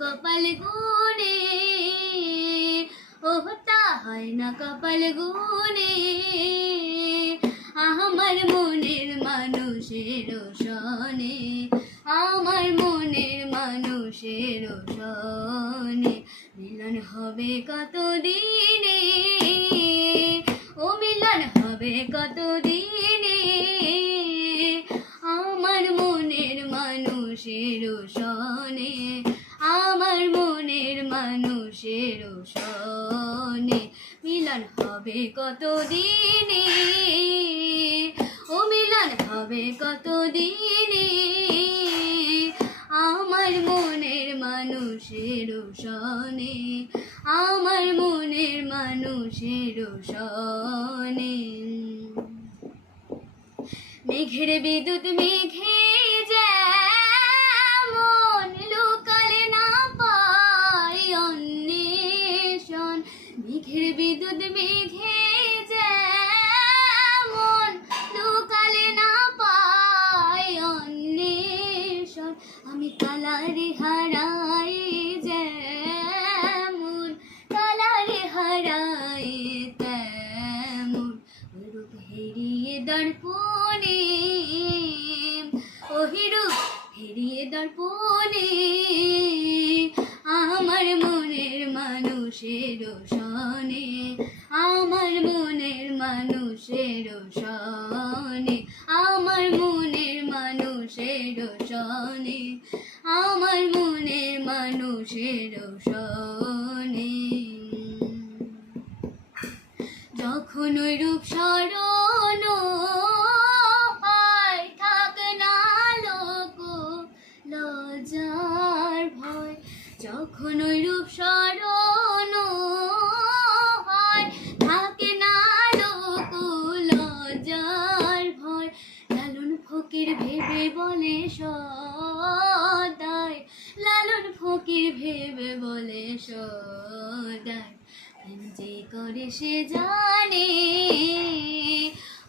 কপাল গুনে, ও তা হয় না কপাল গুনে। আমার মনের মানুষের সনে, আমার মনের মানুষের সনে মিলন হবে কত দিনে, ও মিলন হবে কত দিনে। আমার মনের মানুষের সনে, আমার মনের মানুষের সনে মিলন হবে কত দিনে, ও মিলন হবে কত দিনে। আমার মনের মানুষের সনে, আমার মনের মানুষের সনে। মেঘের বিদ্যুৎ মেঘে যেমন লোকালে না পায় অন্বেষণ, মেঘের বিদ্যুৎ মেঘে যেমন লোকালে না পায় অন্বেষণ। আমি কালারে হারাই যেমন, কালারে হারাই তেমন, রূপ হেরিয়ে দর্পণে, ওহি রূপ হেরিয়ে দর্পণে। আমার মনের মানুষের সনে, আমার মনের মানুষের সনে, আমার মনের মানুষের সনে, আমার মনের মানুষের সনে। যখন ওই রূপ স্মরণ হয়, থাকে না লোক লজ্জার ভয়। যখন ওই রূপ স্মরণ হয়, থাকে না লোক লজ্জার ভয়। লালন ফকির ভেবে বলে সদাই, লালন ফকির ভেবে বলে সদাই, প্রেম যে করে সে জানে,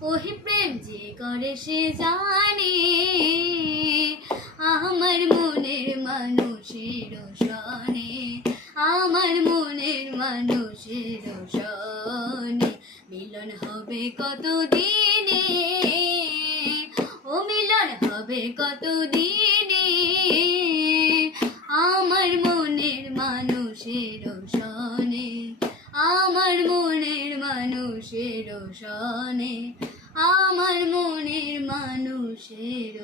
ওহি প্রেম যে করে সে জানে। আমার মনের মানুষের সনে, আমার মনের মানুষের সনে মিলন হবে কত দিনে, ও মিলন হবে কত দিনে। আমার মনের মানুষের সনে, আমার মনের মানুষের সনে, আমার মনের মানুষের